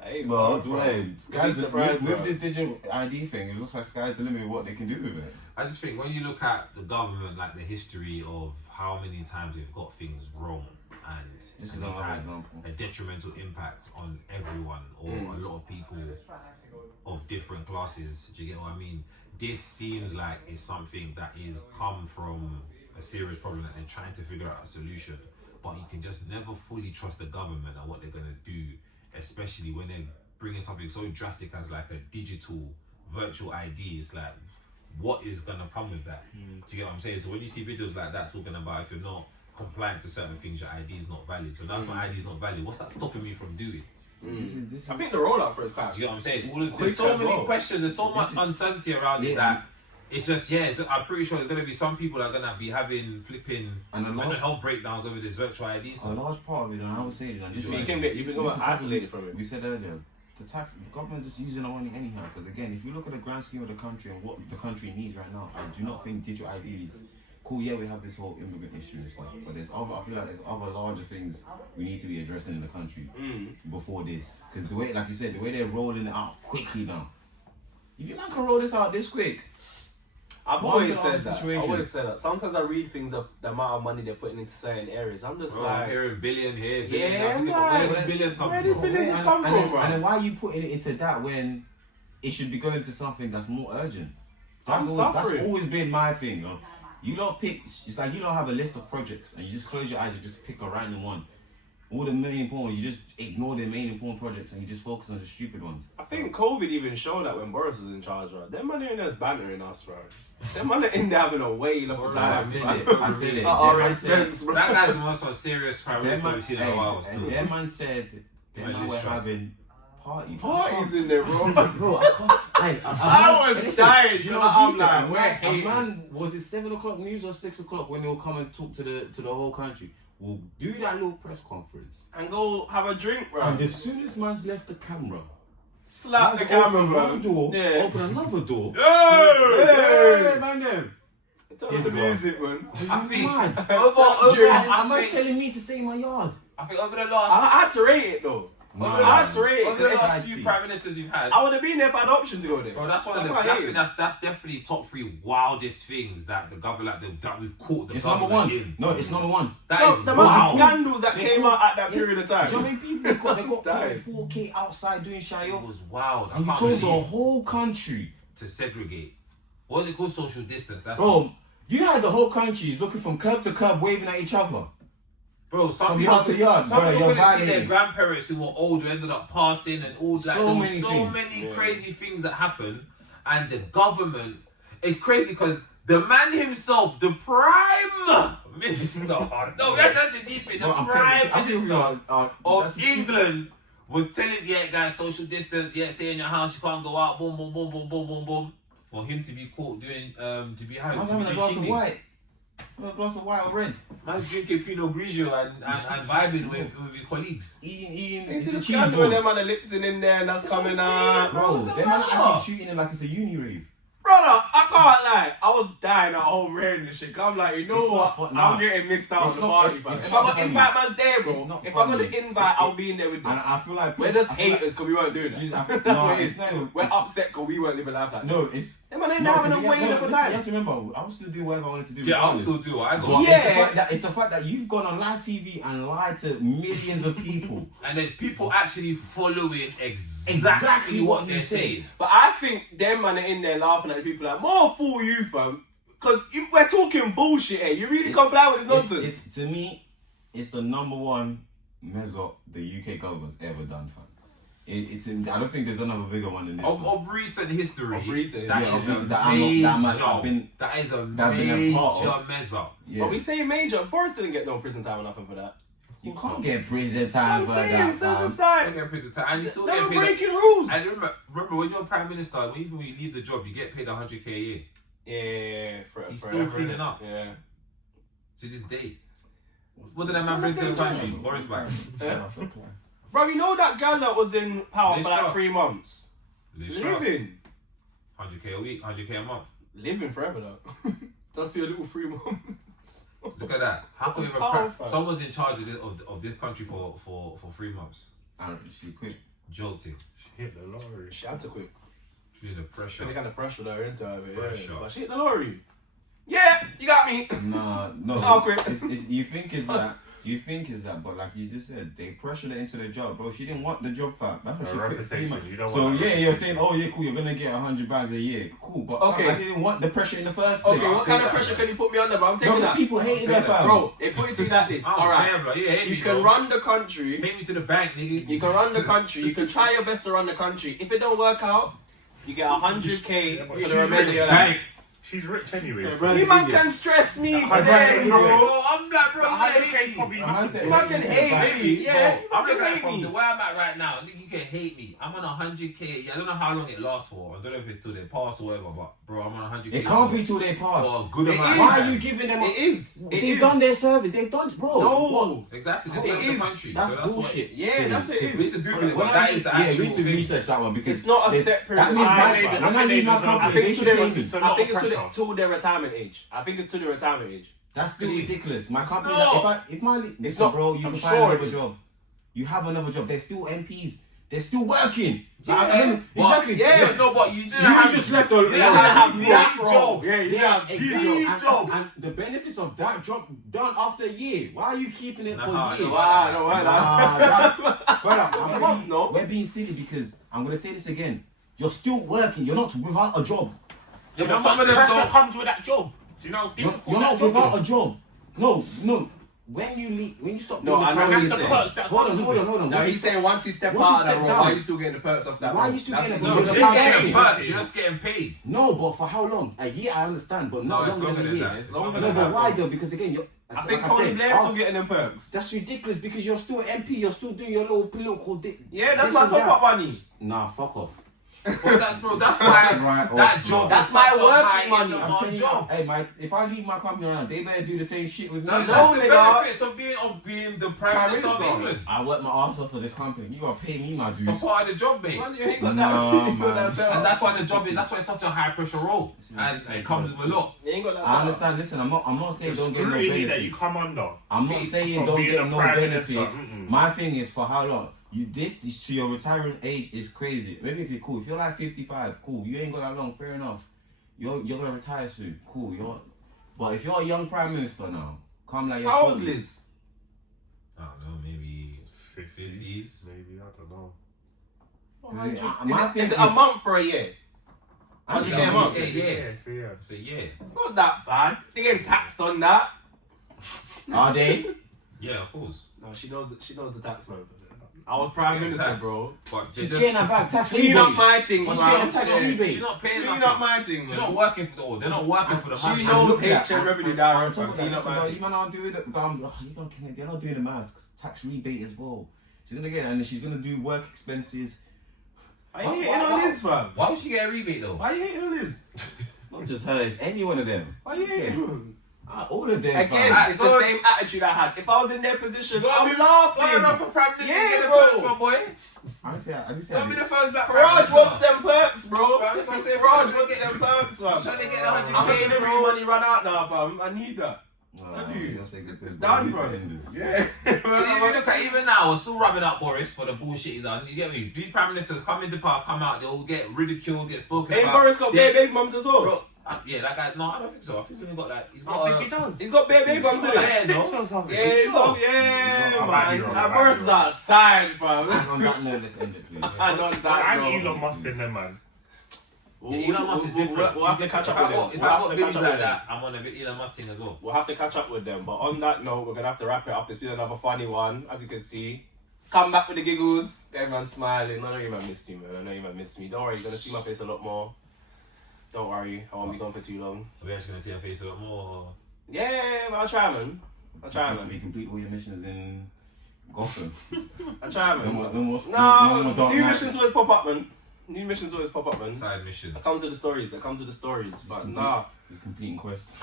Hey, Well, bro, it's bro. weird. Sky's the, surprised, with bro. this digital ID thing, it looks like sky's the limit of what they can do with it. I just think when you look at the government, like the history of how many times they've got things wrong, and This is and it's another had example. a detrimental impact on everyone or a lot of people of different classes. Do you get what I mean? This seems like it's something that is come from a serious problem that they're trying to figure out a solution. But you can just never fully trust the government and what they're gonna do, especially when they're bringing something so drastic as like a digital virtual ID. It's like, what is gonna come with that? Do you get what I'm saying? So when you see videos like that talking about if you're not compliant to certain things, your ID is not valid. So now if my ID is not valid, what's that stopping me from doing? This is I think the rollout for it is quite. Do you get what I'm saying? Quick There's so as many well. questions, there's so much uncertainty around it that it's just, I'm pretty sure there's going to be some people that are going to be having flipping And a mental large- health breakdowns over this virtual ID a stuff. large part of it, and I would say it, and just You can become isolated from it. We said earlier, the government just using our money anyhow. Because again, if you look at the grand scheme of the country and what the country needs right now, I do not think digital ID is cool. Yeah, we have this whole immigrant issue and stuff, but there's other. I feel like there's other larger things we need to be addressing in the country before this. Because the way, like you said, the way they're rolling it out quickly now. If you man can roll this out this quick. I've One always bit said of that. situation. I've always said that. Sometimes I read things of the amount of money they're putting into certain areas. I'm just Bro, I'm like, hearing billion here, billion Yeah, there. I'm thinking, man. where did billions come Where did from? billions- And, come and from, then, bro? and then why are you putting it into that when it should be going to something that's more urgent? That's suffering. always been my thing. Though. You don't pick. It's like you don't have a list of projects and you just close your eyes and just pick a random one. All the main important ones, you just ignore the main important projects and you just focus on the stupid ones. I think COVID even showed that when Boris was in charge, right? Them man in there's bantering us, bro. Them man in there having a whale of a time. I said it. I said it. At our Them man said- expense, bro. That guy's the most serious prime Them minister man, we've seen in a while still. their man said them Man, man Liz were Truss. having parties. Parties in there, bro. Bro, I can't. I was dying, Do you but know I'm deep like, down, we're a haters. man, was it 7 o'clock news or 6 o'clock when they'll come and talk to the whole country? We'll do that little press conference. And go have a drink, bro. And as soon as man's left the camera, Slap the man's camera, open bro. one door, Yeah. open another door. Hey! Man, them. Tell us the music, man. I think Mad. over, Am I telling me to stay in my yard? I think over the last I had to rate it though. Nah. I had to rate it. over the 'cause last Nasty. few prime ministers you've had, I would have been there if I had the option to go there. bro, that's one of the So I hate it. that's definitely top 3 wildest things that the government that we've caught the It's number government one. in. No, it's number one. That Bro, is the amount wow. of scandals that They came call- out at that Yeah. period of time. Do you know how many people they got Died. 4K outside doing It shayo? was wild. I And you can't told the believe whole country. to segregate. What was it called? Social distance. That's Bro, you had the whole country looking from curb to curb waving at each other. Bro, some From people, yard to yard, some bro, people you're couldn't see their violating. grandparents who were old who ended up passing and all that. So There many was so things. many Yeah. crazy things that happened, and the government is crazy because the man himself, the prime minister, no, that's not the deep it, the Bro, I'm prime telling you, minister that's of the stupid- England was telling, yeah, guys, social distance, yeah, stay in your house, you can't go out, boom, boom, boom, boom, boom, boom, boom. For him to be caught doing, to be I was doing having a glass of shindigs. white. A glass of white or red. Man's drinking Pinot Grigio and vibing with his colleagues. Eating You see the cheese scandal with balls. them and the lips in there and that's That's what coming I'm saying, out. Bro, What's the them man matter? actually treating it like it's a uni rave. Brother, I can't lie. I was dying at home wearing this shit. I'm like, you know It's not what? fun, nah. I'm getting missed out on It's the not- party, it's- man. it's If not I got funny. invite, man's there, bro. It's not If I got funny. the invite, I'll be in there with And them. I feel like We're just I feel like- haters because we weren't doing that. Jeez, That's no, what it it's is. not- We're it's- upset because we weren't living life like that. No, it's. Them man ain't No, having a 'cause you way have- of a listen, you time. have to remember, I will still do whatever I wanted to do. Yeah, I'll regardless. still do what I got. But Yeah. it's the fact that you've gone on live TV and lied to millions of people. And there's people actually following exactly Exactly what what they're you say. saying. But I think them man are in there laughing at the people like, more fool you, fam. Because we're talking bullshit here. You really comply with this nonsense. It's to me, it's the number one mess up the UK government's ever done, fam. I don't think there's another bigger one than this. Of one. recent history, Of recent, that yeah, is of a recent, that I'm not- major, that man- I've been- that is a that I've been a part major of. mess up. Yeah. But we say major. Boris didn't get no prison time or nothing for that. You can't get prison I'm time for saying, that, so fam. it's Still like, get prison time, and you still they get were paid. breaking rules. And remember when you're prime minister, even when you leave the job, you get paid 100k a year Yeah, He's forever, still cleaning innit? up. Yeah. to this day. What did that man bring to the country? Boris back. Yeah. Bro, you know that girl that was in power Liz for like Truss. 3 months? Liz Truss. Living. 100k a week, 100k a month. Living forever though. That's for your little 3 months. Look at that. How come even Powerful. someone's in charge of this country for 3 months? And she quit. Jolting. She hit the lottery. She had to quit. Feeling the pressure. They kind of pressured her into it. Pressure. Yeah. But she hit the lorry. Yeah, you got me. Nah, no. I'll quit. You think is that, but like you just said, they pressured her into the job, bro. She didn't want the job, fam. That's what A she quit. reputation, 3 months. you don't So want that yeah, you're reputation. saying, oh yeah, cool, you're gonna get 100 bags a year, cool. But Okay. fam, I didn't want the pressure in the first place. Okay, what kind of that, pressure man. can you put me under, bro? I'm No, taking because that. people hated her, fam. Bro, they put it to you like this. I don't Alright. care, bro. You hate You me, can bro. run the country. Take me to the bank, nigga. You can run the country. You can try your best to run the country. If it don't work out, you get 100k Yeah, but for she's the remainder of your rich. life. She's rich anyway. Yeah, so- bro. You man can stress me I today, don't bro. know. Bro, I'm like, bro, But you 100k hate me. probably Man nothing. said- You man can hate me. Yeah, Bro, you I'm man looking can at it hate from me. the way I'm at right now. Nigga, you can hate me. I'm on 100k. I don't know how long it lasts for. I don't know if it's till they pass or whatever, but bro, I'm on 100k. It can't be till they pass. for a good It amount. is. of Why time. are you giving them? It is. It They've is. done their service. They've done, bro. No. Exactly. It This is the is. country. That's so that's bullshit. Yeah, that's what it We need is. to Google it, When but that is the yeah, actual we need to thing. research that one because It's not a there's- separate That means time, my, man. when I leave my I company, I they think should to pay their, me. It's a I lot think of it's pressure. to their retirement age. I think it's to their retirement age. That's still Really? ridiculous. My company, not. if my It's listen, not. bro, you I'm can sure find it another is. job. You have another job. They're still MPs. They're still working. Yeah. Like, I don't- What? exactly. Yeah. No, but you didn't You have just left a You didn't have yeah, that big job. job. Yeah, you didn't yeah, have exactly. big job. And the benefits of that job done after a year. Why are you keeping it for Nah, years? no, Wow, no, why not? Brother, It's a I'm month, no? we're being silly because I'm gonna say this again. You're still working. You're not without a job. Do you know But how some of much them pressure don't- comes with that job? Do you know how You're, difficult you're that not job without is? a job. No. When you leave, when you stop No, doing I the know prime what he's That's the saying. perks that Hold come on. with it. No, he's saying once you step Once you out of that step role, down- why are you still getting the perks off that Why role? are you still That's getting the- it? No, Because you're the not power getting company. perks. You're just getting paid. No, but for how long? A year, I understand, but not No, it's longer longer than a than year. that. It's longer longer No, than but that. why though? Because again, you're, I like think I Tony said, Blair's still getting them perks. that's ridiculous because you're still an MP. You're still doing your little political dick. Yeah, that's this my and top that. up money. Nah, fuck off. Bro, that's why Right, that off, job. bro. That's is my such a working high money. end I'm I'm amount telling you, job. hey, if I leave my company now, they better do the same shit with me. That's No, the nigga. benefits of being the prime minister of England. I work my ass off for this company. You gotta pay me my dues. It's a part of the job, mate. Man, you ain't got No, that. You ain't got man. that set And up. that's why the job is. That's why it's such a high pressure role, and it comes with a lot. You ain't got that set I up. understand. Listen, I'm not saying The don't get no scrutiny that you benefits. come under. I'm not saying from don't being get a no prime minister, benefits. mm-mm. My thing is for how long? This is to your retirement age is crazy. Maybe if you're cool. If you're like 55, cool. You ain't got that long, fair enough. You're gonna retire soon, cool. But if you're a young prime minister now, come like you're How old's 40. Liz? I don't know, maybe 50s. Maybe, I don't know. My thing Is it a month or a year? I Okay, think a I'm month. just- Yeah. So yeah. So yeah, It's not that bad. They getting taxed on that. Are they? yeah, of course. No, she knows the tax man. I was prime Getting minister, taxed. bro. But She's just, getting a back tax Clean up rebate. my thing, She's man. getting a tax Yeah. rebate. she's not paying Clean nothing. up my thing, She's man. not working for the. Oh, they're not working for the She money. knows Look at HM that. revenue And director. on top of that, Clean up listen, my bro, thing. you man aren't doing it. They're not doing the masks. Tax rebate as well. She's gonna get it, and she's gonna do work expenses. Why you hating on Liz, fam? Why would she get a rebate though? Why you hating on Liz? Not just her, it's any one of them. Why you hating on? All of them. Again, fam. it's the same attitude I had. If I was in their position, I'm Go laughing. on for Prime Minister, Yeah, get the bro. perks, my boy. I didn't say Don't be the first black Prime Farage Minister. wants them perks, bro. Fam, that's what I say, Farage Farage wants them perks, fam. Trying to get the 100K, I'm getting the bro. money run out now, fam. I need that. It's done, bro. Yeah. Even now, we're still rubbing up Boris for the bullshit he's done. You get me? These prime ministers come into power, come out, they'll get ridiculed, get spoken Ain't about. Boris got bare baby mums as well? Bro, yeah, that guy. No, I don't think so. I think he's only got like. He's got. I think he does. He's got bare baby mums in Yeah, it. no. 6 or something. Yeah, he's got, I might be man. wrong, That I might Boris be is wrong. outside, fam. On that note, let's end it, please. And on that, And bro. Elon Musk in there, man. Yeah, Elon Musk is different. We'll have to catch up with them. If We'll I have got to billions catch up like with them. that, I'm on a bit Elon Musk thing as well. We'll have to catch up with them. But on that note, we're going to have to wrap it up. It's been another funny one, as you can see. Come back with the giggles. Everyone's smiling. I know you might miss me, man. I know you might miss me. Don't worry, you're going to see my face a lot more. Don't worry, I won't be gone for too long. Are we actually gonna see her face a lot more? Yeah, but I'll try, man. I'll try, man. We complete all your missions in Gotham. I'll try, man. No more Dark New Knight. missions always pop up, man. New missions always pop up, man. Side mission. That comes with the stories. That comes with the stories. But nah. Just completing quest.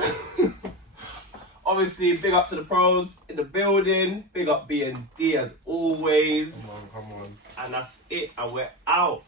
Obviously, big up to the pros in the building. Big up B&D as always. Come on. And that's it. And we're out.